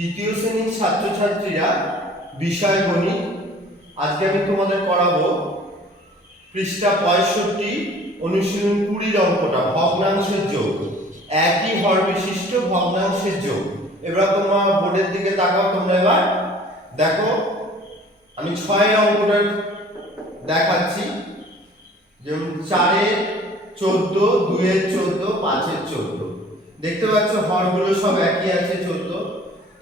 তৃতীয় শ্রেণীর ছাত্রছাত্রীরা বিষয় গণিত। আজকে আমি তোমাদের করাবো পৃষ্ঠা 65 অনুশীলন 20 অঙ্কটা ভগ্নাংশের যোগ। একই হর বিশিষ্ট ভগ্নাংশের যোগ। এবার তোমরা বোর্ডের দিকে তাকাও। তোমরা এবার দেখো আমি 6 অঙ্কটা দেখাচ্ছি। যেমন 4 এর 14, 2 এর 14, 5 এর 14। দেখতে পাচ্ছ হরগুলো সব একই আছে 14।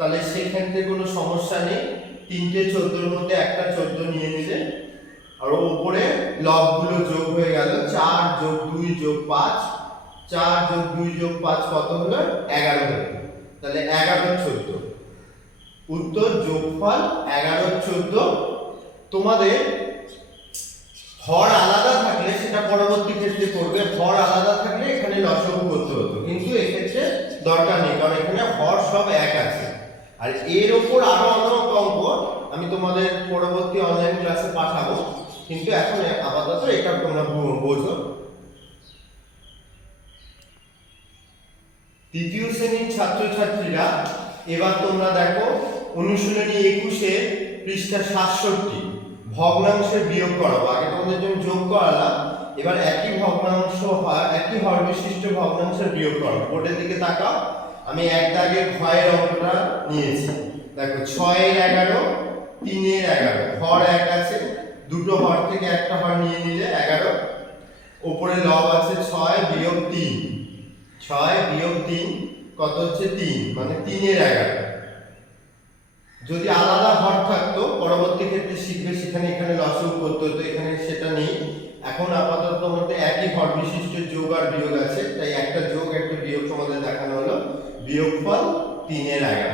তাহলে সেক্ষেত্রে কোনো সমস্যা নেই। 3টে 14 এর মধ্যে একটা 14 নিয়ে নিলে আর উপরে লবগুলো যোগ হয়ে গেল। 4 যোগ 2 যোগ 5, 4 যোগ 2 যোগ 5 কত হলো? 11 হলো। তাহলে 11 14 উত্তর যোগফল 11 14। তোমাদের হর আলাদা থাকলে সেটা পরবর্তী ক্ষেত্রে করবে। হর আলাদা থাকলে এখানে লসাগু করতে হতো, কিন্তু এক্ষেত্রে দরকার নেই, কারণ এখানে হর সব এক আছে। আর এর উপর আরো অনেক অঙ্ক আমি তোমাদের পরবর্তী অনলাইন ক্লাসে পাঠাবো, কিন্তু এখন আপাতত এটা তোমরা বোঝো। তৃতীয় শ্রেণীর ছাত্রছাত্রীরা এবার তোমরা দেখো অনুশীলনী 21 পৃষ্ঠা 67 ভগ্নাংশের বিয়োগ করাবো। আগে তোমাদের জন্য যোগ করালাম, এবার একই ভগ্নাংশ একই হর বিশিষ্ট ভগ্নাংশের বিয়োগ করো। বোর্ডের দিকে তাকাও। আমি এক দাগে ক্ষয়ের অঙ্কটা নিয়েছি। দেখো 6 এর 11, 3 এর 11, হর এক আছে, দুটো হর থেকে একটা হর নিয়ে নিলে 11। উপরে লব আছে 6 বিয়োগ 3, 6 বিয়োগ 3 কত হচ্ছে? 3, মানে 3 এর 11। যদি আলাদা হর থাকতো পরবর্তী ক্ষেত্রে শিখবে, সেখানে এখানে লসাগু করতে হতো, এখানে সেটা নেই। এখন আপাতত মধ্যে একই হর বিশিষ্ট যোগ আর বিয়োগ আছে, তাই একটা যোগ একটা বিয়োগ তোমাদের দেখানো হলো। বিয়োগফল 3 এর 11।